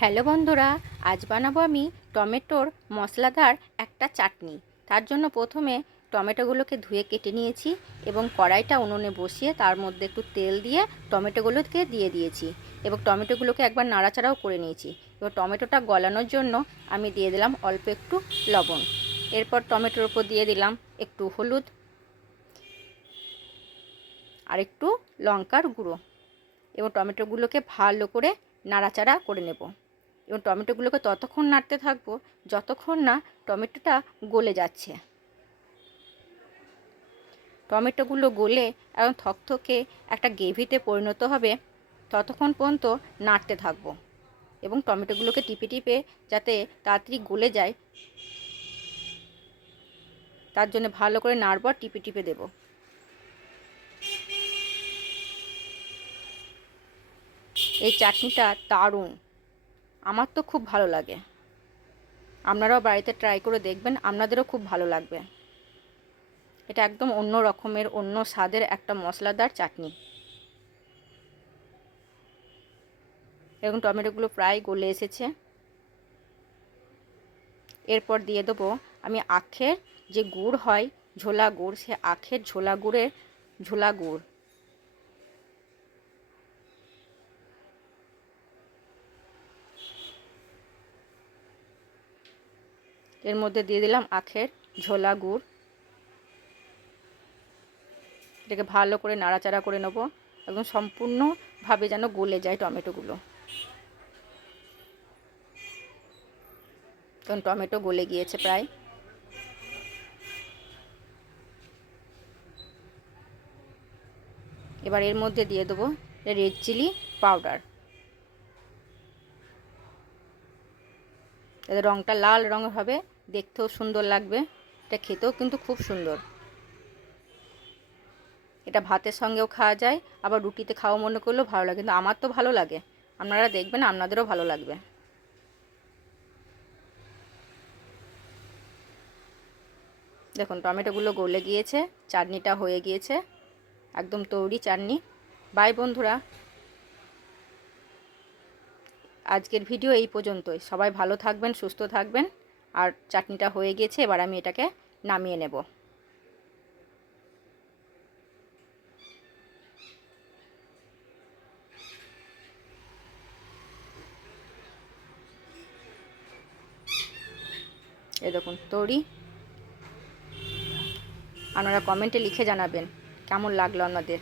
Hello বন্ধুরা, আজ বানাবো আমি টমেটোর মশলাদার একটা চাটনি। তার জন্য প্রথমে টমেটোগুলোকে ধুয়ে কেটে নিয়েছি এবং কড়াইটা উনুনে বসিয়ে তার মধ্যে একটু তেল দিয়ে টমেটোগুলোকে দিয়ে দিয়েছি এবং টমেটোগুলোকে একবার নাড়াচাড়াও করে নিয়েছি। এবার টমেটোটা গলানোর জন্য আমি দিয়ে দিলাম অল্প একটু লবণ। এরপর টমেটোর উপর দিয়ে দিলাম একটু হলুদ আর একটু লঙ্কার গুঁড়ো এবং টমেটোগুলোকে ভালো করে নাড়াচাড়া করে নেব। এবং টমেটোগুলোকে ততক্ষণ নাড়তে থাকবো যতক্ষণ না টমেটোটা গলে যাচ্ছে। টমেটোগুলো গলে এবং থকথকে একটা গ্রেভিতে পরিণত হবে ততক্ষণ পর্যন্ত নাড়তে থাকবো এবং টমেটোগুলোকে টিপে টিপে যাতে তাড়াতাড়ি গলে যায় তার জন্য ভালো করে নাড়ব, টিপে টিপে দেব। এই চাটনিটা দারুণ, আমার তো খুব ভালো লাগে। আপনারাও বাড়িতে ট্রাই করে দেখবেন, আপনাদেরও খুব ভালো লাগবে। এটা একদম অন্য রকমের, অন্য স্বাদের একটা মশলাদার চাটনি। এবং টমেটোগুলো প্রায় গলে এসেছে। এরপর দিয়ে দেবো আমি আখের যে গুড় হয়, ঝোলা গুড়, সে আখের ঝোলা গুড়ের ঝোলা গুড়। এর মধ্যে দিয়ে দিলাম আখের ঝোলা গুড়। এটাকে ভালো করে নাড়াচাড়া করে নেবো এবং সম্পূর্ণভাবে যেন গলে যায় টমেটোগুলো। কারণ টমেটো গলে গিয়েছে প্রায়। এবার এর মধ্যে দিয়ে দেবো রেড চিলি পাউডার। এতে রঙটা লাল রঙের হবে, দেখতেও সুন্দর লাগবে, এটা খেতেও কিন্তু খুব সুন্দর। এটা ভাতের সঙ্গেও খাওয়া যায়, আবার রুটিতে খাওয়া মনে করলেও ভালো লাগে, কিন্তু আমার তো ভালো লাগে, আপনারা দেখবেন আপনাদেরও ভালো লাগবে। দেখুন টমেটোগুলো গলে গিয়েছে, চাটনিটা হয়ে গিয়েছে, একদম তৈরি চাটনি। বাই বন্ধুরা, আজকের ভিডিও এই পর্যন্তই। সবাই ভালো থাকবেন, সুস্থ থাকবেন। আর চাটনিটা হয়ে গিয়েছে, এবার আমি এটাকে নামিয়ে নেব। এই দেখুন তৈরি। আপনারা কমেন্টে লিখে জানাবেন কেমন লাগলো আপনাদের।